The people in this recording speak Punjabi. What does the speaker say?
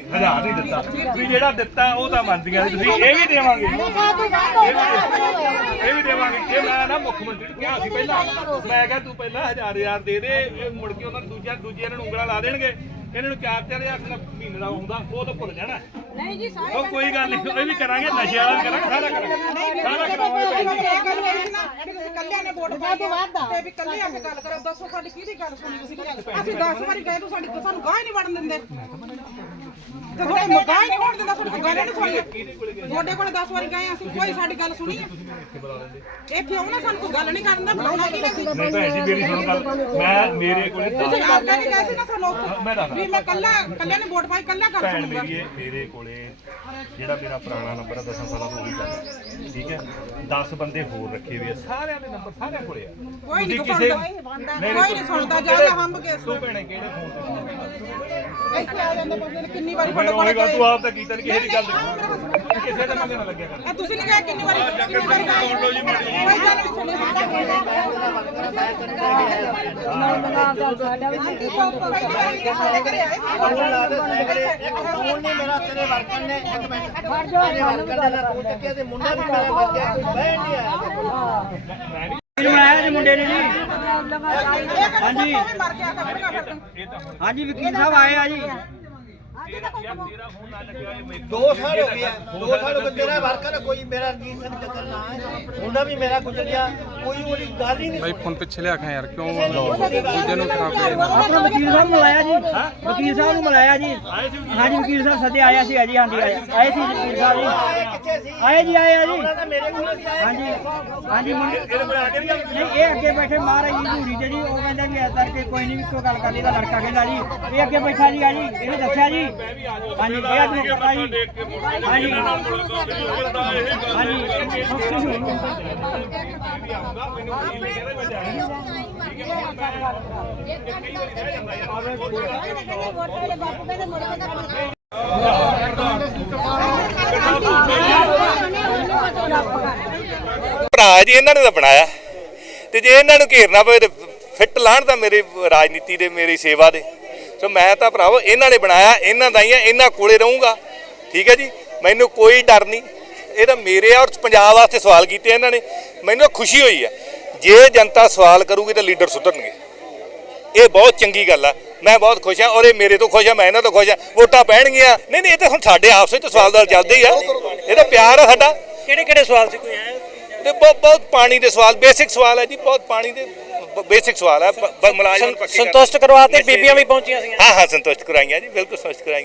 ਹਜ਼ਾਰ ਨਹੀਂ ਦਿੱਤਾ। ਵੀ ਜਿਹੜਾ ਦਿੱਤਾ ਉਹ ਤਾਂ ਮੰਨਦੀਆਂ ਸੀ ਤੁਸੀਂ ਇਹ ਵੀ ਦੇਵਾਂਗੇ। ਇਹ ਵੀ ਦੇਵਾਂਗੇ। ਇਹ ਮੈਂ ਨਾ ਮੁੱਖ ਮੰਤਰੀ ਨੂੰ ਕਿਹਾ ਸੀ ਪਹਿਲਾਂ। ਮੈਂ ਕਿਹਾ ਤੂੰ ਪਹਿਲਾਂ ਹਜ਼ਾਰ ਹਜ਼ਾਰ ਦੇ ਦੇ। ਇਹ ਮੁੜ ਕੇ ਉਹਨਾਂ ਨੂੰ ਦੂਜਾ ਦੂਜੇ ਇਹਨਾਂ ਨੂੰ ਉਂਗਲਾਂ ਲਾ ਦੇਣਗੇ। ਇਹਨਾਂ ਨੂੰ ਚਾਰ ਚਾਰ ਹਜ਼ਾਰ ਦਾ ਮਹੀਨੇ ਦਾ ਆਉਂਦਾ। ਉਹ ਤਾਂ ਭੁੱਲ ਜਾਣਾ। ਨਹੀਂ ਜੀ ਸਾਰੇ ਉਹ ਕੋਈ ਗੱਲ ਨਹੀਂ। ਇਹ ਵੀ ਕਰਾਂਗੇ। ਨਸ਼ੇ ਵਾਲਾ ਕਰਾਂਗੇ। ਸਾਰਾ ਕਰਾਂਗੇ। ਸਾਰਾ ਕਰਾਂਗੇ। ਕੱਲਿਆਂ ਨੇ ਵੋਟ ਪਾਈ ਆ। ਤੇ ਵੀ ਕੱਲੇ ਆ ਕੇ ਗੱਲ ਕਰੋ। ਦੱਸੋ ਸਾਡੀ ਕਿਹਦੀ ਗੱਲ ਸੁਣੀ? ਤੁਸੀਂ ਅਸੀਂ 10 ਵਾਰੀ ਗਏ ਤੂੰ ਸਾਡੀ ਸਾਨੂੰ ਗਾਹ ਹੀ ਨਹੀਂ ਵੜਨ ਦਿੰਦੇ। ਤੇ ਤੁਹਾਡੇ ਗਾਹ ਹੀ ਨਹੀਂ ਵੜਨ ਦਿੰਦਾ ਤੁਹਾਡੀ ਗੱਲ ਨਹੀਂ ਸੁਣੀ ਤੁਹਾਡੇ ਕੋਲ 10 ਵਾਰੀ ਗਏ ਅਸੀਂ ਕੋਈ ਸਾਡੀ ਗੱਲ ਸੁਣੀ ਆ। ਇਹ ਕਿਉਂ ਨਾ ਸਾਨੂੰ ਕੋਈ ਗੱਲ ਨਹੀਂ ਕਰਨ ਦਾ ਬੁਲਾਉਣਾ ਕੀ ਨਹੀਂ ਭੈਣ ਜੀ ਮੇਰੀ ਸੁਣੋ ਗੱਲ। ਮੈਂ ਮੇਰੇ ਕੋਲੇ ਤੁਸੀਂ ਆਪ ਕਹਿੰਦੇ ਸੀ ਨਾ ਸਾਨੂੰ ਮੈਂ ਦੱਸਦਾ। ਵੀ ਮੈਂ ਕੱਲਾ ਕੱਲਿਆਂ ਨੇ ਵੋਟ ਪਾਈ ਕੱਲਾ ਕਰ ਭੈਣ ਮੇਰੀ ਇਹ ਮੇਰੇ ਕੋਲੇ ਜਿਹੜਾ ਮੇਰਾ ਪੁਰਾਣਾ ਨੰਬਰ ਹੈ 10 ਸਾਲਾਂ ਤੋਂ ਉਹੀ ਚੱਲਦਾ ਠੀਕ ਹੈ? 10 ਬੰਦੇ ਹੋਰ ਰੱਖੇ ਹੋਏ ਆ ਸਾਰਿਆਂ ਦੇ ਨੰਬਰ ਸਾਰਿਆਂ ਕੋਲੇ ਆ। ਕੋਈ ਨਹੀਂ ਨਹੀਂ, ਕੋਈ ਨਹੀਂ ਸੁਣਦਾ। ਜ਼ਿਆਦਾ ਹੰਬ ਕੇ ਤੂੰ ਭੈਣੇ ਕਿਹੜੇ ਫੋਨ ਤੇ ਇੱਥੇ ਆ ਜਾਂਦੇ ਬੰਦੇ ਨੇ ਕਿੰਨੀ ਵਾਰੀ ਤੁਹਾਡੇ ਕੋਲ ਤੂੰ ਆਪ ਤਾਂ ਕੀਤਾ ਨਹੀਂ ਕਿਸੇ ਦੀ ਗੱਲ ਨਹੀਂ ਕਿਸੇ ਦੇ ਮੰਗੇ ਨਾ ਲੱਗਿਆ ਕਰ। ਇਹ ਤੁਸੀਂ ਨਹੀਂ ਕਿਹਾ ਕਿੰਨੀ ਵਾਰੀ ਕਿੰਨੀ ਵਾਰੀ ਗਏ ਲਓ ਜੀ ਮਾੜੀ ਨਹੀਂ ਮੇਰਾ ਤੇਰੇ ਵਰਕਰ ਨੇ ਇੱਕ ਮਿੰਟ ਤੇਰੇ ਵਰਕਰ ਨੇ ਫੋਨ ਚੱਕਿਆ ਤੇ ਮੁੰਡਾ ਵੀ ਮੇਰਾ ਮਿਲ ਗਿਆ ਬਹਿ ਨਹੀਂ ਆਇਆ ਬਣਾਇਆ ਜੀ ਮੁੰਡੇ ਨੇ ਜੀ ਹਾਂਜੀ ਹਾਂਜੀ ਵਕੀਲ ਸਾਹਿਬ ਆਏ ਆ ਜੀ। ਦੋ ਸਾਲ ਹੋ ਗਏ ਆ, ਦੋ ਸਾਲ ਹੋ ਗਏ ਤੇਰਾ ਵਰਕਰ ਕੋਈ ਮੇਰਾ ਰਣਜੀਤ ਸਿੰਘ ਚੱਕਰ ਨਾ ਹੈ ਮੁੰਡਾ ਵੀ ਮੇਰਾ ਗੁਜ਼ਰ ਗਿਆ ਕੋਈ ਉਹਦੀ ਗੱਲ ਹੀ ਨਹੀਂ ਭਾਈ ਫੋਨ ਪਿੱਛੇ ਲਿਆ ਖਾ ਯਾਰ ਕਿਉਂ ਦੂਜੇ ਨੂੰ ਖਰਾਬ ਕਰੇ ਆਪਣਾ ਵਕੀਲ ਸਾਹਿਬ ਨੂੰ ਮਿਲਾਇਆ ਜੀ। ਵਕੀਲ ਸਾਹਿਬ ਨੂੰ ਮਿਲਾਇਆ ਜੀ। ਹਾਂਜੀ ਵਕੀਲ ਸਾਹਿਬ ਸੱਦੇ ਆਇਆ ਸੀ ਜੀ ਹਾਂਜੀ ਆਏ ਸੀ ਵਕੀਲ ਸਾਹਿਬ ਜੀ। ਆਏ ਜੀ ਆਏ ਆ ਜੀ। ਉਹਨਾਂ ਹਾਂਜੀ ਹਾਂਜੀ ਮੁੰਡੇ ਇਹ ਅੱਗੇ ਬੈਠੇ ਮਹਾਰਾਜ ਜੀ ਧੂਰੀ ਤੇ ਉਹ ਕਹਿੰਦਾ ਵੀ ਐਸਾ ਕਿ ਕੋਈ ਨਹੀਂ ਇੱਕੋ ਗੱਲ ਕਰ ਲਈ ਦਾ ਲੜਕਾ ਕਹਿੰਦਾ ਜੀ। ਇਹ ਅੱਗੇ ਬੈਠਾ ਜੀ, ਆ ਜੀ, ਇਹਨੇ ਦੱਸਿਆ ਜੀ। ਹਾਂਜੀ, ਇਹ ਅੱਜ ਨੂੰ ਜੀ। ਹਾਂਜੀ। ਭਰਾ ਜੀ, ਇਹਨਾਂ ਨੇ ਤਾਂ ਬਣਾਇਆ। ਤੇ ਜੇ ਇਹਨਾਂ ਨੂੰ ਘੇਰਨਾ ਪਵੇ ਤੇ ਫਿੱਟ ਲਾਣ ਤਾਂ ਮੇਰੇ ਰਾਜਨੀਤੀ ਦੇ, ਮੇਰੀ ਸੇਵਾ ਦੇ। ਸੋ ਮੈਂ ਤਾਂ ਭਰਾਵੋ ਇਹਨਾਂ ਨੇ ਬਣਾਇਆ, ਇਹਨਾਂ ਦਾ ਹੀ ਆ, ਇਹਨਾਂ ਕੋਲੇ ਰਹੂੰਗਾ। ਠੀਕ ਹੈ ਜੀ? ਮੈਨੂੰ ਕੋਈ ਡਰ ਨਹੀਂ। ਇਹ ਤਾਂ ਮੇਰੇ ਔਰ ਪੰਜਾਬ ਵਾਸਤੇ ਸਵਾਲ ਕੀਤੇ ਇਹਨਾਂ ਨੇ। ਮੈਨੂੰ ਖੁਸ਼ੀ ਹੋਈ ਹੈ। ਜੇ ਜਨਤਾ ਸਵਾਲ ਕਰੂਗੀ ਤਾਂ ਲੀਡਰ ਸੁਧਰਨਗੇ। ਇਹ ਬਹੁਤ ਚੰਗੀ ਗੱਲ ਆ। ਮੈਂ ਬਹੁਤ ਖੁਸ਼ ਹਾਂ ਔਰ ਇਹ ਮੇਰੇ ਤੋਂ ਖੁਸ਼ ਆ, ਮੈਂ ਇਹਨਾਂ ਤੋਂ ਖੁਸ਼ ਆ। ਵੋਟਾਂ ਪੈਣਗੀਆਂ। ਨਹੀਂ ਨਹੀਂ, ਇਹ ਤਾਂ ਹੁਣ ਸਾਡੇ ਆਪਸ ਵਿੱਚ ਸਵਾਲ ਦਾ ਚੱਲਦੇ ਹੀ ਆ। ਇਹ ਤਾਂ ਪਿਆਰ ਆ ਸਾਡਾ। ਕਿਹੜੇ ਕਿਹੜੇ ਸਵਾਲ ਸੀ ਕੋਈ ਹੈ? ਤੇ ਬਹੁਤ ਬਹੁਤ ਪਾਣੀ ਦੇ ਸਵਾਲ ਬੇਸਿਕ ਸਵਾਲ ਹੈ ਜੀ ਬਹੁਤ ਪਾਣੀ ਦੇ ਬੇਸਿਕ ਸਵਾਲ ਹੈ ਮੁਲਾਜ਼ਮ ਸੰਤੁਸ਼ਟ ਕਰਵਾਤੇ ਬੀਬੀਆਂ ਵੀ ਪਹੁੰਚੀਆਂ ਸੀ ਹਾਂ ਹਾਂ ਸੰਤੁਸ਼ਟ ਕਰਾਈਆਂ ਜੀ ਬਿਲਕੁਲ ਸੰਤੁਸ਼ਟ ਕਰਾਈਆਂ।